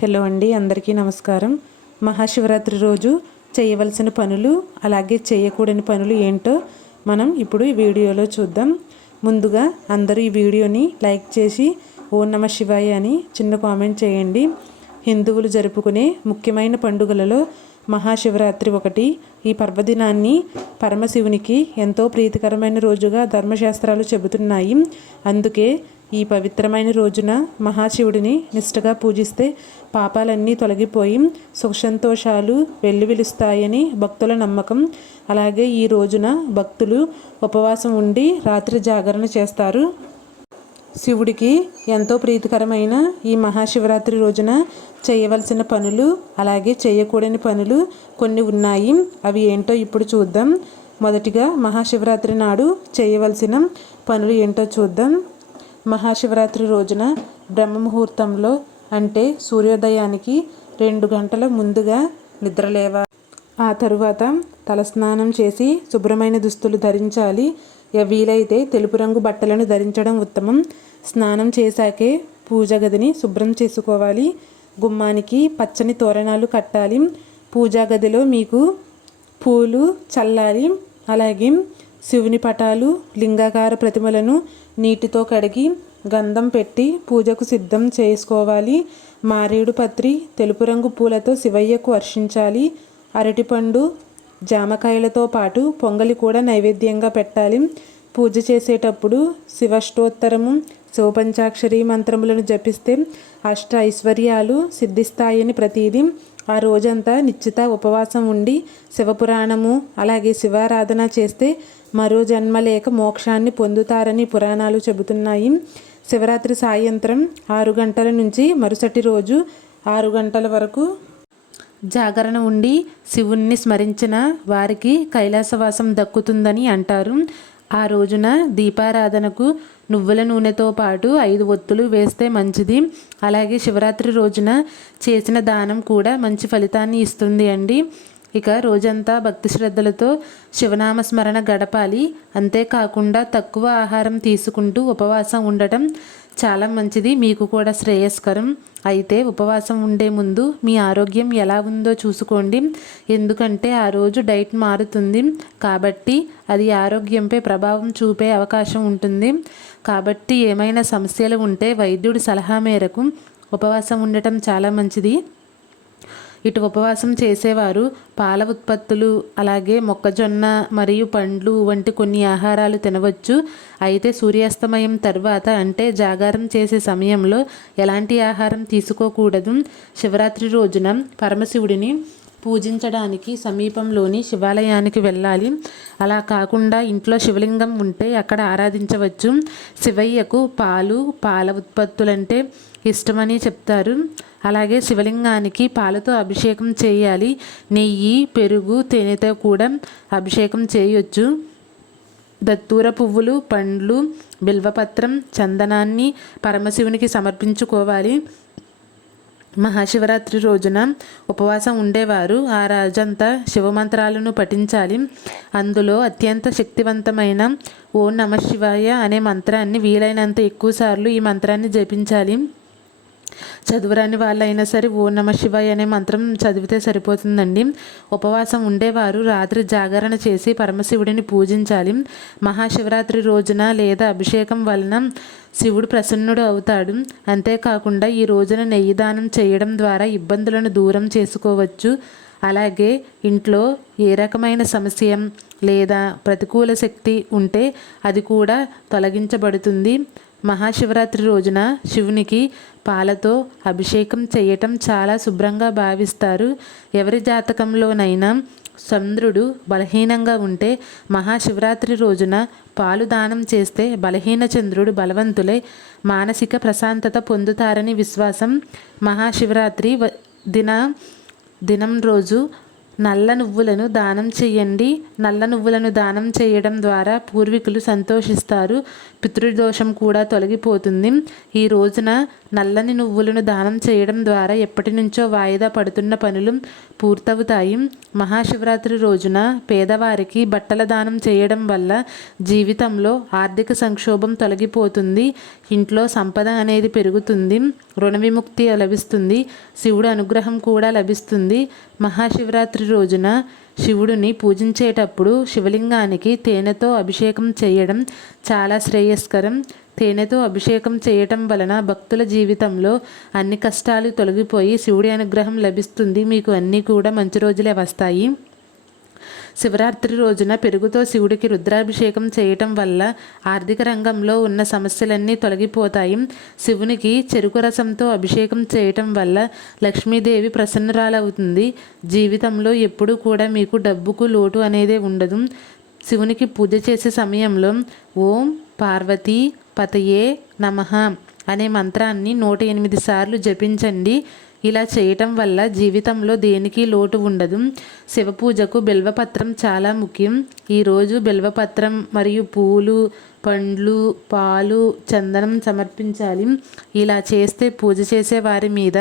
Hello అండి, అందరికీ నమస్కారం. మహాశివరాత్రి రోజు చేయవలసిన పనులు అలాగే చేయకూడని పనులు ఏంటో మనం ఇప్పుడు ఈ వీడియోలో చూద్దాం. ముందుగా అందరూ ఈ వీడియోని లైక్ చేసి ఓం నమః శివాయ అని చిన్న కామెంట్ చేయండి. హిందువులు జరుపుకునే ముఖ్యమైన పండుగలలో మహాశివరాత్రి ఒకటి. ఈ పర్వదినాన్ని పరమశివునికి ఎంతో ప్రీతికరమైన రోజుగా ధర్మశాస్త్రాలు చెబుతున్నాయి. అందుకే ఈ పవిత్రమైన రోజున మహాశివుడిని నిష్ఠగా పూజిస్తే పాపాలన్నీ తొలగిపోయి సుఖ సంతోషాలు వెల్లివిలుస్తాయని భక్తుల నమ్మకం. అలాగే ఈ రోజున భక్తులు ఉపవాసం ఉండి రాత్రి జాగరణ చేస్తారు. శివుడికి ఎంతో ప్రీతికరమైన ఈ మహాశివరాత్రి రోజున చేయవలసిన పనులు అలాగే చేయకూడని పనులు కొన్ని ఉన్నాయి. అవి ఏంటో ఇప్పుడు చూద్దాం. మొదటిగా మహాశివరాత్రి నాడు చేయవలసిన పనులు ఏంటో చూద్దాం. మహాశివరాత్రి రోజున బ్రహ్మముహూర్తంలో అంటే సూర్యోదయానికి 2 గంటల ముందుగా నిద్రలేవాలి. ఆ తరువాత తలస్నానం చేసి శుభ్రమైన దుస్తులు ధరించాలి. వీలైతే తెలుపు రంగు బట్టలను ధరించడం ఉత్తమం. స్నానం చేశాకే పూజ గదిని శుభ్రం చేసుకోవాలి. గుమ్మానికి పచ్చని తోరణాలు కట్టాలి. పూజా గదిలో మీకు పూలు చల్లాలి. అలాగే శివుని పటాలు లింగాకార ప్రతిమలను నీటితో కడిగి గంధం పెట్టి పూజకు సిద్ధం చేసుకోవాలి. మారేడు పత్రి తెలుపు రంగు పూలతో శివయ్యకు వర్షించాలి. అరటిపండు జామకాయలతో పాటు పొంగలి కూడా నైవేద్యంగా పెట్టాలి. పూజ చేసేటప్పుడు శివష్టోత్తరము శివపంచాక్షరి మంత్రములను జపిస్తే అష్ట ఐశ్వర్యాలు సిద్ధిస్తాయని ప్రతీది. ఆ రోజంతా నిశ్చిత ఉపవాసం ఉండి శివపురాణము అలాగే శివారాధన చేస్తే మరో జన్మ లేక మోక్షాన్ని పొందుతారని పురాణాలు చెబుతున్నాయి. శివరాత్రి సాయంత్రం 6 గంటల నుంచి మరుసటి రోజు 6 గంటల వరకు జాగరణ ఉండి శివుణ్ణి స్మరించిన వారికి కైలాసవాసం దక్కుతుందని అంటారు. ఆ రోజున దీపారాధనకు నువ్వుల నూనెతో పాటు 5 ఒత్తులు వేస్తే మంచిది. అలాగే శివరాత్రి రోజున చేసిన దానం కూడా మంచి ఫలితాన్ని ఇస్తుంది అండి. ఇక రోజంతా భక్తి శ్రద్ధలతో శివనామ స్మరణ గడపాలి. అంతేకాకుండా తక్కువ ఆహారం తీసుకుంటూ ఉపవాసం ఉండటం చాలా మంచిది, మీకు కూడా శ్రేయస్కరం. అయితే ఉపవాసం ఉండే ముందు మీ ఆరోగ్యం ఎలా ఉందో చూసుకోండి. ఎందుకంటే ఆ రోజు డైట్ మారుతుంది కాబట్టి అది ఆరోగ్యంపై ప్రభావం చూపే అవకాశం ఉంటుంది. కాబట్టి ఏమైనా సమస్యలు ఉంటే వైద్యుడి సలహా మేరకు ఉపవాసం ఉండటం చాలా మంచిది. ఇటు ఉపవాసం చేసేవారు పాల ఉత్పత్తులు అలాగే మొక్కజొన్న మరియు పండ్లు వంటి కొన్ని ఆహారాలు తినవచ్చు. అయితే సూర్యాస్తమయం తర్వాత అంటే జాగారం చేసే సమయంలో ఎలాంటి ఆహారం తీసుకోకూడదు. శివరాత్రి రోజున పరమశివుడిని పూజించడానికి సమీపంలోని శివాలయానికి వెళ్ళాలి. అలా కాకుండా ఇంట్లో శివలింగం ఉంటే అక్కడ ఆరాధించవచ్చు. శివయ్యకు పాల ఉత్పత్తులంటే ఇష్టమని చెప్తారు. అలాగే శివలింగానికి పాలతో అభిషేకం చేయాలి. నెయ్యి పెరుగు తేనెతో కూడా అభిషేకం చేయొచ్చు. దత్తూర పువ్వులు పండ్లు బిల్వపత్రం చందనాన్ని పరమశివునికి సమర్పించుకోవాలి. మహాశివరాత్రి రోజున ఉపవాసం ఉండేవారు ఆ రోజంతా శివమంత్రాలను పఠించాలి. అందులో అత్యంత శక్తివంతమైన ఓం నమః శివాయ అనే మంత్రాన్ని వీలైనంత ఎక్కువ సార్లు ఈ మంత్రాన్ని జపించాలి. చదువురాని వాళ్ళైనా సరే ఓం నమః శివాయ అనే మంత్రం చదివితే సరిపోతుందండి. ఉపవాసం ఉండేవారు రాత్రి జాగరణ చేసి పరమశివుడిని పూజించాలి. మహాశివరాత్రి రోజున లేదా అభిషేకం వలన శివుడు ప్రసన్నుడు అవుతాడు. అంతేకాకుండా ఈ రోజున నెయ్యి దానం చేయడం ద్వారా ఇబ్బందులను దూరం చేసుకోవచ్చు. అలాగే ఇంట్లో ఏ రకమైన సమస్య లేదా ప్రతికూల శక్తి ఉంటే అది కూడా తొలగించబడుతుంది. మహాశివరాత్రి రోజున శివునికి పాలతో అభిషేకం చేయటం చాలా శుభ్రంగా భావిస్తారు. ఎవరి జాతకంలోనైనా చంద్రుడు బలహీనంగా ఉంటే మహాశివరాత్రి రోజున పాలు దానం చేస్తే బలహీన చంద్రుడు బలవంతులై మానసిక ప్రశాంతత పొందుతారని విశ్వాసం. మహాశివరాత్రి దినం రోజు నల్ల నువ్వులను దానం చేయండి. నల్ల నువ్వులను దానం చేయడం ద్వారా పూర్వీకులు సంతోషిస్తారు. పితృదోషం కూడా తొలగిపోతుంది. ఈ రోజున నల్లని నువ్వులను దానం చేయడం ద్వారా ఎప్పటి నుంచో వాయిదా పడుతున్న పనులు పూర్తవుతాయి. మహాశివరాత్రి రోజున పేదవారికి బట్టల దానం చేయడం వల్ల జీవితంలో ఆర్థిక సంక్షోభం తొలగిపోతుంది. ఇంట్లో సంపద అనేది పెరుగుతుంది. రుణ విముక్తి లభిస్తుంది. శివుడు అనుగ్రహం కూడా లభిస్తుంది. మహాశివరాత్రి రోజున శివుడిని పూజించేటప్పుడు శివలింగానికి తేనెతో అభిషేకం చేయడం చాలా శ్రేయస్కరం. తేనెతో అభిషేకం చేయటం వలన భక్తుల జీవితంలో అన్ని కష్టాలు తొలగిపోయి శివుడి అనుగ్రహం లభిస్తుంది. మీకు అన్నీ కూడా మంచి రోజులే వస్తాయి. శివరాత్రి రోజున పెరుగుతో శివుడికి రుద్రాభిషేకం చేయటం వల్ల ఆర్థిక రంగంలో ఉన్న సమస్యలన్నీ తొలగిపోతాయి. శివునికి చెరుకు రసంతో అభిషేకం చేయటం వల్ల లక్ష్మీదేవి ప్రసన్నురాలవుతుంది. జీవితంలో ఎప్పుడూ కూడా మీకు డబ్బుకు లోటు అనేది ఉండదు. శివునికి పూజ చేసే సమయంలో ఓం పార్వతీ పతయే నమః అనే మంత్రాన్ని 108 సార్లు జపించండి. ఇలా చేయటం వల్ల జీవితంలో దేనికి లోటు ఉండదు. శివ పూజకు బిల్వపత్రం చాలా ముఖ్యం. ఈరోజు బిల్వపత్రం మరియు పూలు, పండ్లు, పాలు, చందనం సమర్పించాలి. ఇలా చేస్తే పూజ చేసే వారి మీద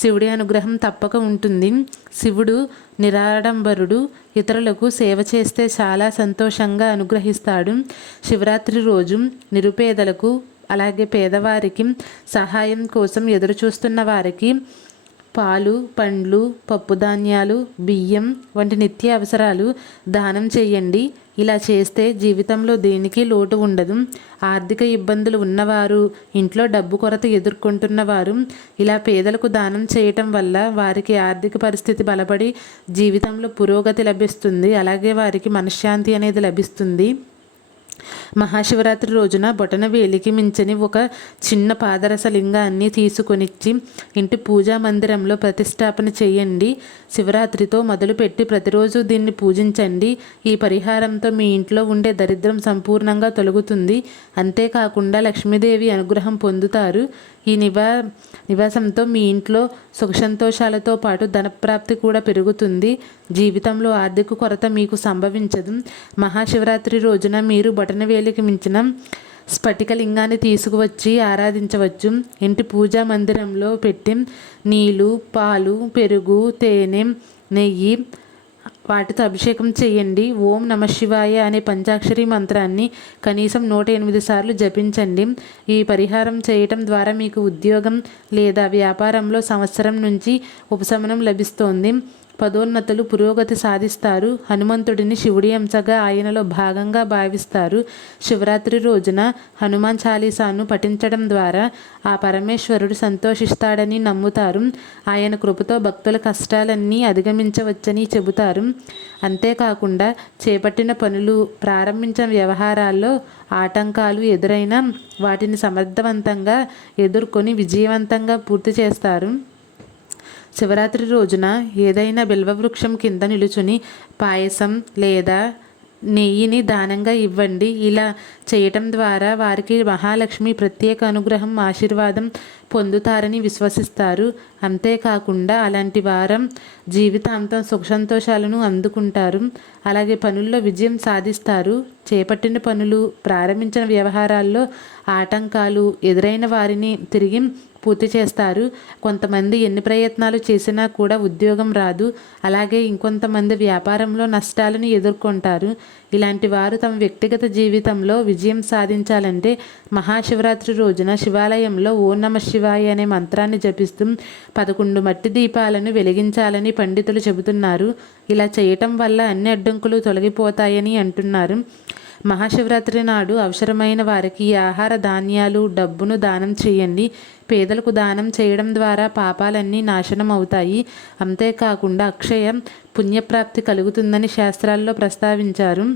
శివుడి అనుగ్రహం తప్పక ఉంటుంది. శివుడు నిరాడంబరుడు. ఇతరులకు సేవ చేస్తే చాలా సంతోషంగా అనుగ్రహిస్తాడు. శివరాత్రి రోజు నిరుపేదలకు అలాగే పేదవారికి సహాయం కోసం ఎదురుచూస్తున్న వారికి పాలు, పండ్లు, పప్పుధాన్యాలు, బియ్యం వంటి నిత్య అవసరాలు దానం చేయండి. ఇలా చేస్తే జీవితంలో దేనికి లోటు ఉండదు. ఆర్థిక ఇబ్బందులు ఉన్నవారు, ఇంట్లో డబ్బు కొరత ఎదుర్కొంటున్నవారు ఇలా పేదలకు దానం చేయటం వల్ల వారికి ఆర్థిక పరిస్థితి బలపడి జీవితంలో పురోగతి లభిస్తుంది. అలాగే వారికి మనశ్శాంతి అనేది లభిస్తుంది. మహాశివరాత్రి రోజున బొటనవేలికి మించని ఒక చిన్న పాదరస లింగాన్ని తీసుకొనిచ్చి ఇంటి పూజా మందిరంలో ప్రతిష్టాపన చేయండి. శివరాత్రితో మొదలుపెట్టి ప్రతిరోజు దీన్ని పూజించండి. ఈ పరిహారంతో మీ ఇంట్లో ఉండే దరిద్రం సంపూర్ణంగా తొలగుతుంది. అంతేకాకుండా లక్ష్మీదేవి అనుగ్రహం పొందుతారు. ఈ నివాసంతో మీ ఇంట్లో సుఖ సంతోషాలతో పాటు ధనప్రాప్తి కూడా పెరుగుతుంది. జీవితంలో ఆర్థిక కొరత మీకు సంభవించదు. మహాశివరాత్రి రోజున మీరు బొటనవేలికి మించిన స్ఫటికలింగాన్ని తీసుకువచ్చి ఆరాధించవచ్చు. ఇంటి పూజా మందిరంలో పెట్టి నీళ్ళు, పాలు, పెరుగు, తేనె, నెయ్యి వాటితో అభిషేకం చేయండి. ఓం నమఃశివాయ అనే పంచాక్షరి మంత్రాన్ని కనీసం 108 సార్లు జపించండి. ఈ పరిహారం చేయటం ద్వారా మీకు ఉద్యోగం లేదా వ్యాపారంలో సంవత్సరం నుంచి ఉపశమనం లభిస్తోంది. పదోన్నతులు, పురోగతి సాధిస్తారు. హనుమంతుడిని శివుడి అంశగా ఆయనలో భాగంగా భావిస్తారు. శివరాత్రి రోజున హనుమాన్ చాలీసాను పఠించడం ద్వారా ఆ పరమేశ్వరుడు సంతోషిస్తాడని నమ్ముతారు. ఆయన కృపతో భక్తుల కష్టాలన్నీ అధిగమించవచ్చని చెబుతారు. అంతేకాకుండా చేపట్టిన పనులు, ప్రారంభించిన వ్యవహారాల్లో ఆటంకాలు ఎదురైనా వాటిని సమర్థవంతంగా ఎదుర్కొని విజయవంతంగా పూర్తి చేస్తారు. శివరాత్రి రోజున ఏదైనా బిల్వవృక్షం కింద నిలుచుని పాయసం లేదా నెయ్యిని దానంగా ఇవ్వండి. ఇలా చేయటం ద్వారా వారికి మహాలక్ష్మి ప్రత్యేక అనుగ్రహం, ఆశీర్వాదం పొందుతారని విశ్వసిస్తారు. అంతేకాకుండా అలాంటి వారం జీవితాంతం సుఖ సంతోషాలను అందుకుంటారు. అలాగే పనుల్లో విజయం సాధిస్తారు. చేపట్టిన పనులు, ప్రారంభించిన వ్యవహారాల్లో ఆటంకాలు ఎదురైన వారిని తిరిగి పూర్తి చేస్తారు. కొంతమంది ఎన్ని ప్రయత్నాలు చేసినా కూడా ఉద్యోగం రాదు. అలాగే ఇంకొంతమంది వ్యాపారంలో నష్టాలను ఎదుర్కొంటారు. ఇలాంటి వారు తమ వ్యక్తిగత జీవితంలో విజయం సాధించాలంటే మహాశివరాత్రి రోజున శివాలయంలో ఓం నమఃశివాయ అనే మంత్రాన్ని జపిస్తూ 11 మట్టి దీపాలను వెలిగించాలని పండితులు చెబుతున్నారు. ఇలా చేయటం వల్ల అన్ని అడ్డంకులు తొలగిపోతాయని అంటున్నారు. మహాశివరాత్రి నాడు అవసరమైన వారికి ఆహార ధాన్యాలు, డబ్బును దానం చేయండి. పేదలకు దానం చేయడం ద్వారా పాపాలన్నీ నాశనం అవుతాయి. అంతేకాకుండా అక్షయ పుణ్యప్రాప్తి కలుగుతుందని శాస్త్రాల్లో ప్రస్తావించారు.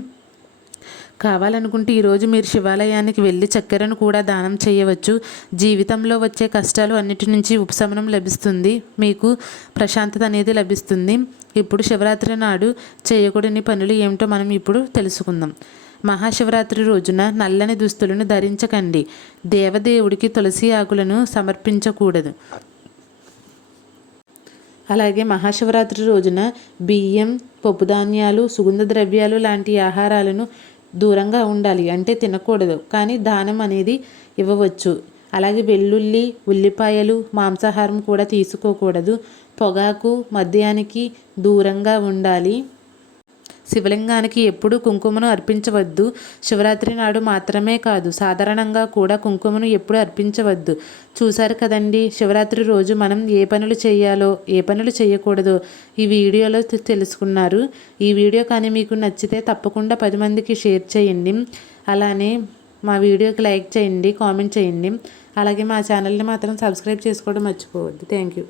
కావాలనుకుంటే ఈరోజు మీరు శివాలయానికి వెళ్ళి చక్కెరను కూడా దానం చేయవచ్చు. జీవితంలో వచ్చే కష్టాలు అన్నిటి నుంచి ఉపశమనం లభిస్తుంది. మీకు ప్రశాంతత అనేది లభిస్తుంది. ఇప్పుడు శివరాత్రి నాడు చేయకూడని పనులు ఏమిటో మనం ఇప్పుడు తెలుసుకుందాం. మహాశివరాత్రి రోజున నల్లని దుస్తులను ధరించకండి. దేవదేవుడికి తులసి ఆకులను సమర్పించకూడదు. అలాగే మహాశివరాత్రి రోజున బియ్యం, పప్పుధాన్యాలు, సుగంధ ద్రవ్యాలు లాంటి ఆహారాలను దూరంగా ఉండాలి. అంటే తినకూడదు, కానీ దానం అనేది ఇవ్వవచ్చు. అలాగే వెల్లుల్లి, ఉల్లిపాయలు, మాంసాహారం కూడా తీసుకోకూడదు. పొగాకు, మద్యానికి దూరంగా ఉండాలి. శివలింగానికి ఎప్పుడూ కుంకుమను అర్పించవద్దు. శివరాత్రి నాడు మాత్రమే కాదు, సాధారణంగా కూడా కుంకుమను ఎప్పుడు అర్పించవద్దు. చూశారు కదండి, శివరాత్రి రోజు మనం ఏ పనులు చేయాలో, ఏ పనులు చేయకూడదో ఈ వీడియోలో తెలుసుకున్నారు. ఈ వీడియో కానీ మీకు నచ్చితే తప్పకుండా 10 మందికి షేర్ చేయండి. అలానే మా వీడియోకి లైక్ చేయండి, కామెంట్ చేయండి. అలాగే మా ఛానల్ని మాత్రం సబ్స్క్రైబ్ చేసుకోవడం మర్చిపోవద్దు. Thank you.